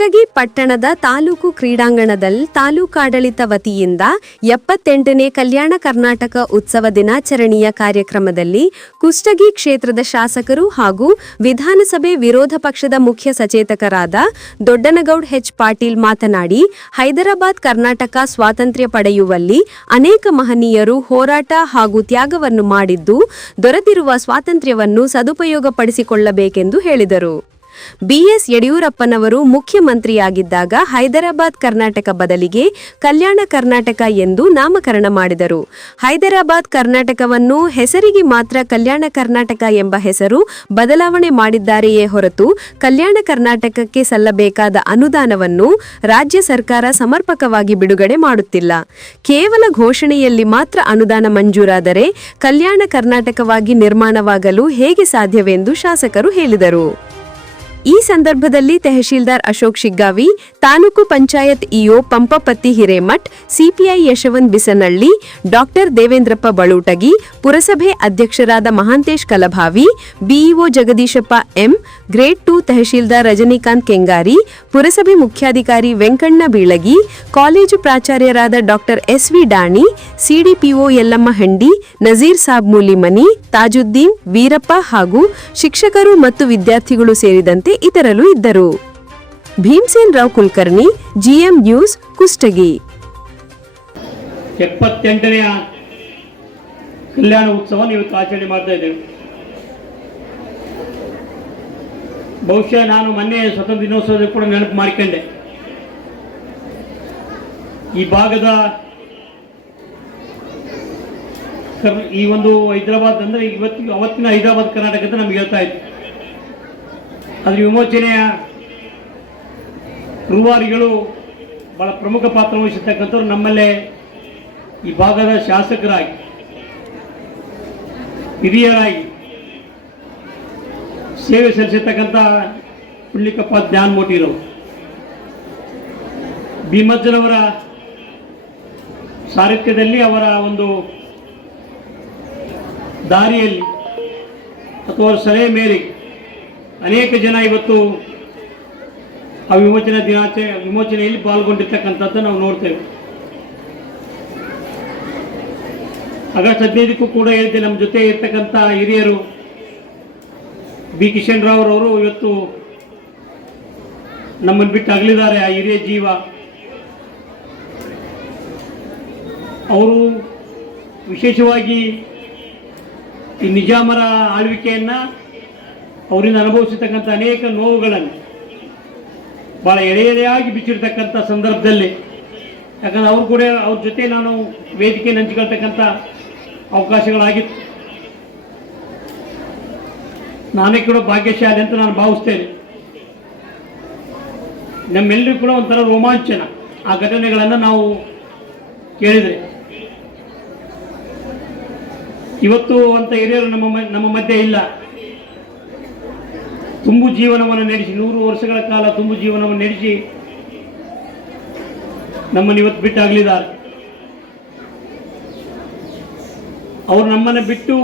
ಕುಷ್ಟಗಿ ಪಟ್ಟಣದ ತಾಲೂಕು ಕ್ರೀಡಾಂಗಣದಲ್ಲಿ ತಾಲೂಕಾಡಳಿತ ವತಿಯಿಂದ 78ನೇ ಕಲ್ಯಾಣ ಕರ್ನಾಟಕ ಉತ್ಸವ ದಿನಾಚರಣೆಯ ಕಾರ್ಯಕ್ರಮದಲ್ಲಿ ಕುಷ್ಟಗಿ ಕ್ಷೇತ್ರದ ಶಾಸಕರು ಹಾಗೂ ವಿಧಾನಸಭೆ ವಿರೋಧ ಪಕ್ಷದ ಮುಖ್ಯ ಸಚೇತಕರಾದ ದೊಡ್ಡನಗೌಡ ಎಚ್ ಪಾಟೀಲ್ ಮಾತನಾಡಿ, ಹೈದರಾಬಾದ್ ಕರ್ನಾಟಕ ಸ್ವಾತಂತ್ರ್ಯ ಪಡೆಯುವಲ್ಲಿ ಅನೇಕ ಮಹನೀಯರು ಹೋರಾಟ ಹಾಗೂ ತ್ಯಾಗವನ್ನು ಮಾಡಿದ್ದು, ದೊರೆತಿರುವ ಸ್ವಾತಂತ್ರ್ಯವನ್ನು ಸದುಪಯೋಗಪಡಿಸಿಕೊಳ್ಳಬೇಕೆಂದು ಹೇಳಿದರು. ಬಿಎಸ್ ಯಡಿಯೂರಪ್ಪನವರು ಮುಖ್ಯಮಂತ್ರಿಯಾಗಿದ್ದಾಗ ಹೈದರಾಬಾದ್ ಕರ್ನಾಟಕ ಬದಲಿಗೆ ಕಲ್ಯಾಣ ಕರ್ನಾಟಕ ಎಂದು ನಾಮಕರಣ ಮಾಡಿದರು. ಹೈದರಾಬಾದ್ ಕರ್ನಾಟಕವನ್ನು ಹೆಸರಿಗೆ ಮಾತ್ರ ಕಲ್ಯಾಣ ಕರ್ನಾಟಕ ಎಂಬ ಹೆಸರು ಬದಲಾವಣೆ ಮಾಡಿದ್ದಾರೆಯೇ ಹೊರತು ಕಲ್ಯಾಣ ಕರ್ನಾಟಕಕ್ಕೆ ಸಲ್ಲಬೇಕಾದ ಅನುದಾನವನ್ನು ರಾಜ್ಯ ಸರ್ಕಾರ ಸಮರ್ಪಕವಾಗಿ ಬಿಡುಗಡೆ ಮಾಡುತ್ತಿಲ್ಲ. ಕೇವಲ ಘೋಷಣೆಯಲ್ಲಿ ಮಾತ್ರ ಅನುದಾನ ಮಂಜೂರಾದರೆ ಕಲ್ಯಾಣ ಕರ್ನಾಟಕವಾಗಿ ನಿರ್ಮಾಣವಾಗಲು ಹೇಗೆ ಸಾಧ್ಯವೆಂದು ಶಾಸಕರು ಹೇಳಿದರು. ಈ ಸಂದರ್ಭದಲ್ಲಿ tahsildar Ashok Shiggavi, taluk panchayat EO Pampapathi Hiremath, CPI Yashwant Bisanalli, doctor Devendrappa Balutagi, ಪುರಸಭೆ ಅಧ್ಯಕ್ಷರಾದ Mahantesh Kalabhavi, BEO Jagadishappa M, grade 2 tahsildar Rajinikanth Kengari, ಪುರಸಭೆ ಮುಖ್ಯಾಧಿಕಾರಿ ವೆಂಕಣ್ಣ ಬೀಳಗಿ, ಕಾಲೇಜು ಪ್ರಾಚಾರ್ಯರಾದ doctor S V Dani, CDPO Yallamma Hendi, Nazeer Sab Mulimani, Tajuddin, Veerappa ಹಾಗೂ ಶಿಕ್ಷಕರು ಮತ್ತು ವಿದ್ಯಾರ್ಥಿಗಳು ಸೇರಿದಂತೆ ಇತರರು ಇದ್ದರು. Bhimsen Rao Kulkarni, GM news, Kushtagi. 78ನೇ ಕಲ್ಯಾಣ ಉತ್ಸವ ಇವತ್ತು ಆಚರಣೆ ಮಾಡ್ತಾ ಇದ್ದೇವೆ. ಬಹುಶಃ ನಾನು ಮೊನ್ನೆ ಸ್ವತಂತ್ರ ದಿನೋತ್ಸವದ ಕೂಡ ನೆನಪು ಮಾಡಿಕೊಂಡೆ. ಈ ಭಾಗದ ಈ ಒಂದು ಹೈದರಾಬಾದ್ ಅಂದ್ರೆ ಅವತ್ತಿನ ಹೈದರಾಬಾದ್ ಕರ್ನಾಟಕ ಅಂತ ನಮ್ಗೆ ಹೇಳ್ತಾ ಇತ್ತು. ಅದ್ರ ವಿಮೋಚನೆಯ ರೂವಾರಿಗಳು ಬಹಳ ಪ್ರಮುಖ ಪಾತ್ರ ವಹಿಸಿರ್ತಕ್ಕಂಥವ್ರು ನಮ್ಮಲ್ಲೇ ಈ ಭಾಗದ ಶಾಸಕರಾಗಿ, ಹಿರಿಯರಾಗಿ ಸೇವೆ ಸಲ್ಲಿಸಿರ್ತಕ್ಕಂಥ ಪುಣ್ಯಕಪ್ಪ ಜ್ಞಾನ ಮೋಟಿರವರು, ಭೀಮಜ್ಜನವರ ಸಾರಥ್ಯದಲ್ಲಿ ಅವರ ಒಂದು ದಾರಿಯಲ್ಲಿ ಅಥವಾ ಅವರ ಸಲಹೆ ಮೇರೆಗೆ ಅನೇಕ ಜನ ಇವತ್ತು ಆ ವಿಮೋಚನೆಯಲ್ಲಿ ಪಾಲ್ಗೊಂಡಿರ್ತಕ್ಕಂಥದ್ದು ನಾವು ನೋಡ್ತೇವೆ. ಆಗಸ್ಟ್ 15ಕ್ಕೂ ಕೂಡ ಹೇಳಿದ್ದೆ, ನಮ್ಮ ಜೊತೆ ಇರ್ತಕ್ಕಂಥ ಹಿರಿಯರು ಬಿ ಕಿಶನ್ ರಾವ್ ಅವರು ಇವತ್ತು ನಮ್ಮನ್ನು ಬಿಟ್ಟು ಅಗಲಿದ್ದಾರೆ. ಆ ಹಿರಿಯ ಜೀವ ಅವರು ವಿಶೇಷವಾಗಿ ಈ ನಿಜಾಮರ ಆಳ್ವಿಕೆಯನ್ನು ಅವರಿಂದ ಅನುಭವಿಸಿರ್ತಕ್ಕಂಥ ಅನೇಕ ನೋವುಗಳನ್ನು ಭಾಳ ಎಳೆಯಾಗಿ ಬಿಚ್ಚಿರ್ತಕ್ಕಂಥ ಸಂದರ್ಭದಲ್ಲಿ, ಯಾಕಂದ್ರೆ ಅವರು ಕೂಡ ಅವ್ರ ಜೊತೆ ನಾನು ವೇದಿಕೆಯನ್ನು ಹಂಚಿಕೊಳ್ತಕ್ಕಂಥ ಅವಕಾಶಗಳಾಗಿತ್ತು. ನಾನೇ ಕೂಡ ಭಾಗ್ಯಶಾಲಿ ಅಂತ ನಾನು ಭಾವಿಸ್ತೇನೆ. ನಮ್ಮೆಲ್ಲರಿಗೂ ಕೂಡ ಒಂಥರ ರೋಮಾಂಚನ ಆ ಘಟನೆಗಳನ್ನು ನಾವು ಕೇಳಿದರೆ. ಇವತ್ತು ಅಂತ ಹಿರಿಯರು ನಮ್ಮ ಮಧ್ಯೆ ಇಲ್ಲ. ತುಂಬು ಜೀವನವನ್ನು ನಡೆಸಿ 100 ವರ್ಷಗಳ ಕಾಲ ತುಂಬು ಜೀವನವನ್ನು ನಡೆಸಿ ನಮ್ಮನ್ನು ಇವತ್ತು ಬಿಟ್ಟು ಆಗಲಿದ್ದಾರೆ. ಅವರು ನಮ್ಮನ್ನು ಬಿಟ್ಟು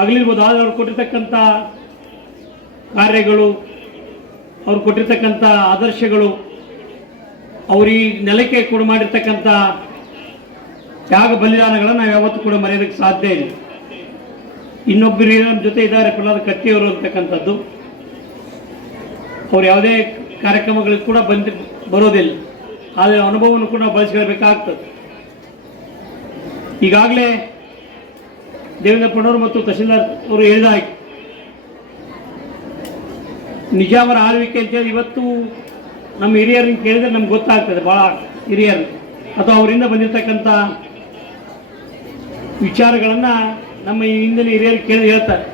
ಆಗಲಿರ್ಬೋದು, ಆದರೆ ಅವ್ರು ಕೊಟ್ಟಿರ್ತಕ್ಕಂಥ ಕಾರ್ಯಗಳು, ಅವ್ರು ಕೊಟ್ಟಿರ್ತಕ್ಕಂಥ ಆದರ್ಶಗಳು, ಅವರು ಈ ನೆಲಕ್ಕೆ ಕೂಡ ಮಾಡಿರ್ತಕ್ಕಂಥ ತ್ಯಾಗ ಬಲಿದಾನಗಳನ್ನು ನಾವು ಯಾವತ್ತೂ ಕೂಡ ಮರೆಯೋದಕ್ಕೆ ಸಾಧ್ಯ ಇಲ್ಲ. ಇನ್ನೊಬ್ಬರು ನಮ್ಮ ಜೊತೆ ಇದ್ದಾರೆ, ಪ್ರಹ್ಲಾದ ಕತ್ತಿಯವರು ಅಂತಕ್ಕಂಥದ್ದು. ಅವ್ರು ಯಾವುದೇ ಕಾರ್ಯಕ್ರಮಗಳಿಗೆ ಕೂಡ ಬರೋದಿಲ್ಲ, ಆದರೆ ಅನುಭವವನ್ನು ಕೂಡ ನಾವು ಬಳಸ್ಕೊಳ್ಬೇಕಾಗ್ತದೆ. ಈಗಾಗಲೇ ದೇವೇಂದ್ರಪ್ಪನವರು ಮತ್ತು ತಹಶೀಲ್ದಾರ್ ಅವರು ಹೇಳಿದ ಹಾಗೆ ನಿಜಾಮರ ಆಳ್ವಿಕೆ ಅಂತೇಳಿ ಇವತ್ತು ನಮ್ಮ ಹಿರಿಯರನ್ನು ಕೇಳಿದರೆ ನಮ್ಗೆ ಗೊತ್ತಾಗ್ತದೆ. ಭಾಳ ಹಿರಿಯರು ಅಥವಾ ಅವರಿಂದ ಬಂದಿರತಕ್ಕಂಥ ವಿಚಾರಗಳನ್ನು ನಮ್ಮ ಈ ಹಿಂದಿನ ಹಿರಿಯರು ಕೇಳಿ ಹೇಳ್ತಾರೆ.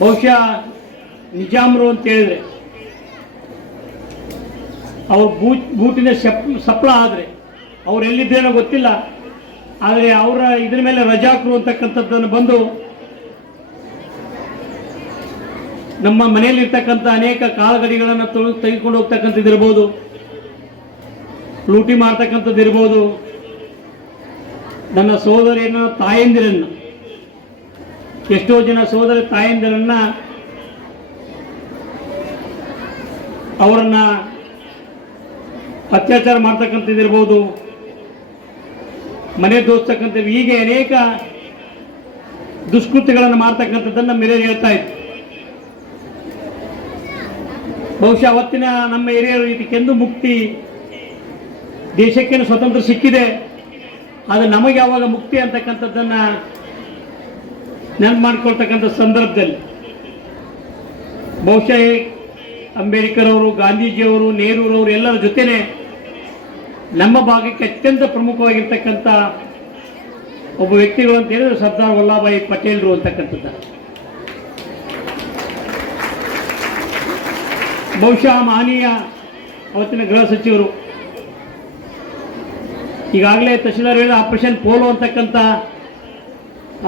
ಬಹುಶಃ ನಿಜಾಮರು ಅಂತ ಹೇಳಿದರೆ ಅವ್ರ ಬೂಟಿನ ಸಪ್ಪಳ ಆದರೆ ಅವ್ರು ಎಲ್ಲಿದ್ದೇನೋ ಗೊತ್ತಿಲ್ಲ, ಆದರೆ ಅವರ ಇದ್ರ ಮೇಲೆ ರಜಾಕರು ಅಂತಕ್ಕಂಥದ್ದನ್ನು ಬಂದು ನಮ್ಮ ಮನೆಯಲ್ಲಿರ್ತಕ್ಕಂಥ ಅನೇಕ ಕಾಳುಗಡಿಗಳನ್ನು ತೆಗೆದುಕೊಂಡು ಹೋಗ್ತಕ್ಕಂಥದ್ದು ಇರ್ಬೋದು, ಲೂಟಿ ಮಾಡ್ತಕ್ಕಂಥದ್ದು ಇರ್ಬೋದು, ನನ್ನ ಸೋದರಿಯನ್ನು ತಾಯಂದಿರನ್ನು, ಎಷ್ಟೋ ಜನ ಸೋದರ ತಾಯಂದಿರನ್ನು ಅವರನ್ನು ಅತ್ಯಾಚಾರ ಮಾಡ್ತಕ್ಕಂಥದ್ದಿರ್ಬೋದು, ಮನೆ ದೋಸ್ತಕ್ಕಂಥದ್ದು, ಹೀಗೆ ಅನೇಕ ದುಷ್ಕೃತ್ಯಗಳನ್ನು ಮಾಡ್ತಕ್ಕಂಥದ್ದನ್ನು ನಮ್ಮ ಹಿರಿಯರು ಹೇಳ್ತಾ ಇದ್ರು. ಬಹುಶಃ ಅವತ್ತಿನ ನಮ್ಮ ಹಿರಿಯರು ಇದಕ್ಕೆಂದು ಮುಕ್ತಿ, ದೇಶಕ್ಕೇನು ಸ್ವತಂತ್ರ ಸಿಕ್ಕಿದೆ, ಆದರೆ ನಮಗೆ ಯಾವಾಗ ಮುಕ್ತಿ ಅಂತಕ್ಕಂಥದ್ದನ್ನು ನೆನಪು ಮಾಡ್ಕೊಳ್ತಕ್ಕಂಥ ಸಂದರ್ಭದಲ್ಲಿ ಬಹುಶಃ ಅಂಬೇಡ್ಕರ್ ಅವರು, ಗಾಂಧೀಜಿಯವರು, ನೆಹರೂರವರು ಎಲ್ಲರ ಜೊತೆನೆ ನಮ್ಮ ಭಾಗಕ್ಕೆ ಅತ್ಯಂತ ಪ್ರಮುಖವಾಗಿರ್ತಕ್ಕಂಥ ಒಬ್ಬ ವ್ಯಕ್ತಿಗಳು ಅಂತ ಹೇಳಿದ್ರೆ ಸರ್ದಾರ್ ವಲ್ಲಭಭಾಯಿ ಪಟೇಲ್ರು ಅಂತಕ್ಕಂಥದ್ದು. ಬಹುಶಃ ಮಾನೀಯ ಅವತ್ತಿನ ಗೃಹ ಸಚಿವರು ಈಗಾಗಲೇ ತಹಶೀಲ್ದಾರ್ ಹೇಳಿದ ಆಪರೇಷನ್ ಪೋಲೋ ಅಂತಕ್ಕಂಥ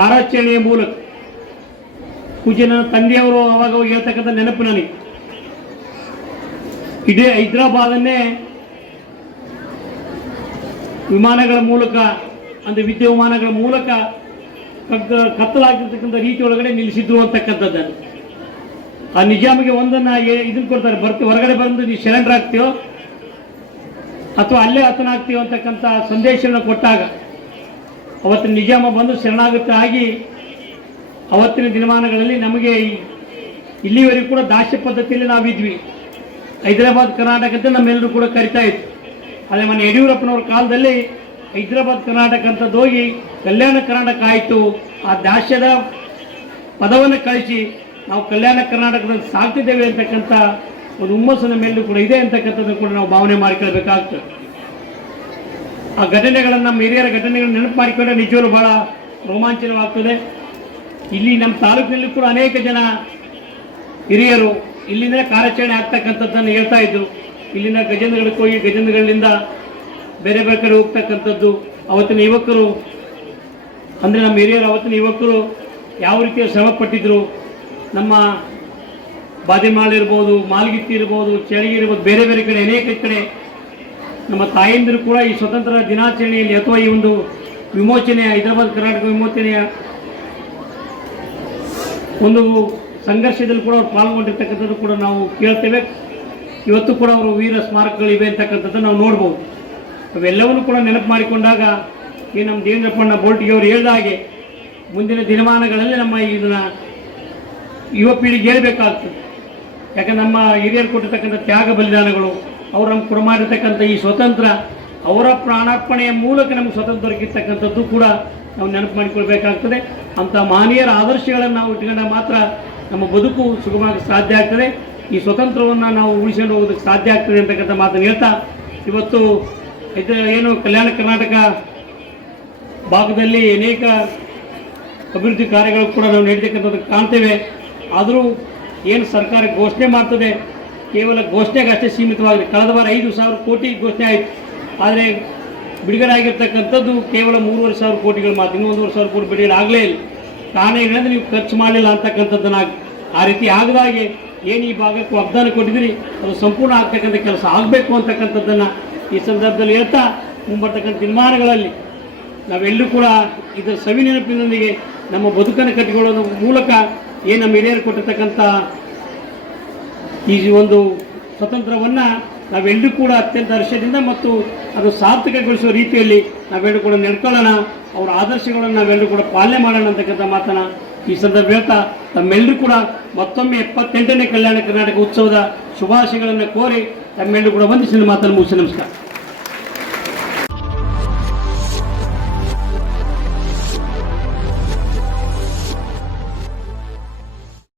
ಆರಾಚರಣೆಯ ಮೂಲಕ ಪೂಜ್ಯ ನನ್ನ ತಂದೆಯವರು ಅವಾಗ ಹೇಳ್ತಕ್ಕಂಥ ನೆನಪು ನನಗೆ. ಇಡೀ ಹೈದರಾಬಾದನ್ನೇ ವಿಮಾನಗಳ ಮೂಲಕ, ಅಂದರೆ ವಿದ್ಯುತ್ ವಿಮಾನಗಳ ಮೂಲಕ ಕತ್ತಲಾಗಿರ್ತಕ್ಕಂಥ ರೀತಿ ಒಳಗಡೆ ನಿಲ್ಲಿಸಿದ್ರು ಅಂತಕ್ಕಂಥದ್ದನ್ನು. ಆ ನಿಜಾಮಿಗೆ ಒಂದನ್ನು ಇದನ್ನು ಕೊಡ್ತಾರೆ, ಹೊರಗಡೆ ಬಂದು ನೀವು ಸರೆಂಡರ್ ಆಗ್ತೀವೋ ಅಥವಾ ಅಲ್ಲೇ ಹತನಾಗ್ತೀವೋ ಅಂತಕ್ಕಂಥ ಸಂದೇಶವನ್ನು ಕೊಟ್ಟಾಗ ಅವತ್ತಿನ ನಿಜಾಮ ಬಂದು ಶರಣಾಗತ ಆಗಿ ಅವತ್ತಿನ ದಿನಮಾನಗಳಲ್ಲಿ ನಮಗೆ ಇಲ್ಲಿವರೆಗೂ ಕೂಡ ದಾಸ್ಯ ಪದ್ಧತಿಯಲ್ಲಿ ನಾವಿದ್ವಿ. ಹೈದರಾಬಾದ್ ಕರ್ನಾಟಕದ ನಮ್ಮೆಲ್ಲರೂ ಕೂಡ ಕರಿತಾ ಇತ್ತು. ಆದರೆ ಮನೆ ಯಡಿಯೂರಪ್ಪನವ್ರ ಕಾಲದಲ್ಲಿ ಹೈದರಾಬಾದ್ ಕರ್ನಾಟಕ ಅಂತದ್ದು ಹೋಗಿ ಕಲ್ಯಾಣ ಕರ್ನಾಟಕ ಆಯಿತು. ಆ ದಾಸ್ಯದ ಪದವನ್ನು ಕಳಿಸಿ ನಾವು ಕಲ್ಯಾಣ ಕರ್ನಾಟಕದಲ್ಲಿ ಸಾಗ್ತಿದ್ದೇವೆ ಅಂತಕ್ಕಂಥ ಒಂದು ಹುಮ್ಮಸ್ಸು ನಮ್ಮೆಲ್ಲೂ ಕೂಡ ಇದೆ ಅಂತಕ್ಕಂಥದ್ದು ಕೂಡ ನಾವು ಭಾವನೆ ಮಾಡಿಕೊಳ್ಬೇಕಾಗ್ತದೆ. ಆ ಘಟನೆಗಳನ್ನು, ನಮ್ಮ ಹಿರಿಯರ ಘಟನೆಗಳನ್ನು ನೆನಪು ಮಾಡಿಕೊಂಡ್ರೆ ನಿಜವೂ ಭಾಳ ರೋಮಾಂಚನವಾಗ್ತದೆ. ಇಲ್ಲಿ ನಮ್ಮ ತಾಲೂಕಿನಲ್ಲಿ ಕೂಡ ಅನೇಕ ಜನ ಹಿರಿಯರು ಇಲ್ಲಿಂದ ಕಾರ್ಯಾಚರಣೆ ಆಗ್ತಕ್ಕಂಥದ್ದನ್ನು ಹೇಳ್ತಾ ಇದ್ರು. ಇಲ್ಲಿಂದ ಗಜೇಂದ್ರಗಢಕ್ಕೆ ಹೋಗಿ ಗಜೇಂದ್ರಗಢದಿಂದ ಬೇರೆ ಬೇರೆ ಕಡೆ ಹೋಗ್ತಕ್ಕಂಥದ್ದು. ಅವತ್ತಿನ ಯುವಕರು ಅಂದರೆ ನಮ್ಮ ಹಿರಿಯರು ಅವತ್ತಿನ ಯುವಕರು ಯಾವ ರೀತಿಯ ಶ್ರಮ ಪಟ್ಟಿದ್ರು. ನಮ್ಮ ಬಾದಿಮಾಳ ಇರ್ಬೋದು, ಮಾಲ್ಗಿತ್ತಿ ಇರ್ಬೋದು, ಚಳಿಗೆ ಇರ್ಬೋದು, ಬೇರೆ ಬೇರೆ ಕಡೆ ಅನೇಕ ಕಡೆ ನಮ್ಮ ತಾಯಂದಿರು ಕೂಡ ಈ ಸ್ವತಂತ್ರ ದಿನಾಚರಣೆಯಲ್ಲಿ ಅಥವಾ ಈ ಒಂದು ವಿಮೋಚನೆ, ಹೈದರಾಬಾದ್ ಕರ್ನಾಟಕ ವಿಮೋಚನೆಯ ಒಂದು ಸಂಘರ್ಷದಲ್ಲಿ ಕೂಡ ಅವರು ಪಾಲ್ಗೊಂಡಿರ್ತಕ್ಕಂಥದ್ದು ಕೂಡ ನಾವು ಕೇಳ್ತೇವೆ. ಇವತ್ತು ಕೂಡ ಅವರು ವೀರ ಸ್ಮಾರಕಗಳಿವೆ ಅಂತಕ್ಕಂಥದ್ದು ನಾವು ನೋಡ್ಬೋದು. ಅವೆಲ್ಲವನ್ನು ಕೂಡ ನೆನಪು ಮಾಡಿಕೊಂಡಾಗ ಈ ನಮ್ಮ ದೇವೇಂದ್ರಪ್ಪಣ್ಣ ಬೋಲ್ಟಿಗೆ ಅವರು ಹೇಳಿದ ಹಾಗೆ ಮುಂದಿನ ದಿನಮಾನಗಳಲ್ಲಿ ನಮ್ಮ ಇದನ್ನು ಯುವ ಪೀಳಿಗೆ ಹೇಳಬೇಕಾಗ್ತದೆ. ಯಾಕಂದ್ರೆ ನಮ್ಮ ಹಿರಿಯರು ಕೊಟ್ಟಿರ್ತಕ್ಕಂಥ ತ್ಯಾಗ ಬಲಿದಾನಗಳು, ಅವರು ನಮ್ಗೆ ಕೊಡಮಾಡಿರ್ತಕ್ಕಂಥ ಈ ಸ್ವತಂತ್ರ, ಅವರ ಪ್ರಾಣಾರ್ಪಣೆಯ ಮೂಲಕ ನಮಗೆ ಸ್ವತಂತ್ರ ದೊರಕಿರ್ತಕ್ಕಂಥದ್ದು ಕೂಡ ನಾವು ನೆನಪು ಮಾಡಿಕೊಳ್ಬೇಕಾಗ್ತದೆ. ಅಂಥ ಮಹನೀಯರ ಆದರ್ಶಗಳನ್ನು ನಾವು ಇಟ್ಕೊಂಡ ಮಾತ್ರ ನಮ್ಮ ಬದುಕು ಸುಗಮವಾಗಿ ಸಾಧ್ಯ ಆಗ್ತದೆ. ಈ ಸ್ವತಂತ್ರವನ್ನು ನಾವು ಉಳಿಸ್ಕೊಂಡು ಹೋಗೋದಕ್ಕೆ ಸಾಧ್ಯ ಆಗ್ತದೆ ಅಂತಕ್ಕಂಥ ಮಾತನ್ನು ಹೇಳ್ತಾ, ಇವತ್ತು ಏನು ಕಲ್ಯಾಣ ಕರ್ನಾಟಕ ಭಾಗದಲ್ಲಿ ಅನೇಕ ಅಭಿವೃದ್ಧಿ ಕಾರ್ಯಗಳು ಕೂಡ ನಾವು ನಡೀತಕ್ಕಂಥದ್ದು ಕಾಣ್ತೇವೆ. ಆದರೂ ಏನು ಸರ್ಕಾರ ಘೋಷಣೆ ಮಾಡ್ತದೆ ಕೇವಲ ಘೋಷಣೆಗೆ ಅಷ್ಟೇ ಸೀಮಿತವಾಗಿದೆ. ಕಳೆದ ವಾರ 5,000 ಕೋಟಿ ಘೋಷಣೆ ಆಯಿತು. ಆದರೆ ಬಿಡುಗಡೆ ಆಗಿರ್ತಕ್ಕಂಥದ್ದು ಕೇವಲ 3,500 ಕೋಟಿಗಳು ಮಾತ್ರ. ಇನ್ನೂ 1,500 ಕೋಟಿ ಬಿಡುಗಡೆ ಆಗಲೇ ಇಲ್ಲ. ಕಾರಣ ಏನಂದರೆ ನೀವು ಖರ್ಚು ಮಾಡಲಿಲ್ಲ ಅಂತಕ್ಕಂಥದ್ದನ್ನು ಆ ರೀತಿ ಆಗದಾಗೆ ಏನು ಈ ಭಾಗಕ್ಕೆ ವಾಗ್ದಾನ ಕೊಟ್ಟಿದ್ದೀರಿ ಅದು ಸಂಪೂರ್ಣ ಆಗ್ತಕ್ಕಂಥ ಕೆಲಸ ಆಗಬೇಕು ಅಂತಕ್ಕಂಥದ್ದನ್ನು ಈ ಸಂದರ್ಭದಲ್ಲಿ ಹೇಳ್ತಾ, ಮುಂಬರ್ತಕ್ಕಂಥ ತೀರ್ಮಾನಗಳಲ್ಲಿ ನಾವೆಲ್ಲರೂ ಕೂಡ ಇದರ ಸವಿ ನೆನಪಿನೊಂದಿಗೆ ನಮ್ಮ ಬದುಕನ್ನು ಕಟ್ಟಿಕೊಳ್ಳೋದ್ರ ಮೂಲಕ ಏನು ನಮ್ಮ ಹಿರಿಯರು ಕೊಟ್ಟಿರ್ತಕ್ಕಂಥ ಈ ಒಂದು ಸ್ವತಂತ್ರವನ್ನು ನಾವೆಲ್ಲರೂ ಕೂಡ ಅತ್ಯಂತ ಹರ್ಷದಿಂದ ಮತ್ತು ಅದು ಸಾರ್ಥಕಗೊಳಿಸುವ ರೀತಿಯಲ್ಲಿ ನಾವೆಲ್ಲರೂ ಕೂಡ ನಡ್ಕೊಳ್ಳೋಣ. ಅವರ ಆದರ್ಶಗಳನ್ನು ನಾವೆಲ್ಲರೂ ಕೂಡ ಪಾಲನೆ ಮಾಡೋಣ ಅಂತಕ್ಕಂಥ ಮಾತನ್ನು ಈ ಸಂದರ್ಭ ಹೇಳ್ತಾ, ತಮ್ಮೆಲ್ಲರೂ ಕೂಡ ಮತ್ತೊಮ್ಮೆ 78ನೇ ಕಲ್ಯಾಣ ಕರ್ನಾಟಕ ಉತ್ಸವದ ಶುಭಾಶಯಗಳನ್ನು ಕೋರಿ ತಮ್ಮೆಲ್ಲರೂ ಕೂಡ ವಂದಿಸಿದ ಮಾತನ್ನು ಮುಗಿಸಿ ನಮಸ್ಕಾರ.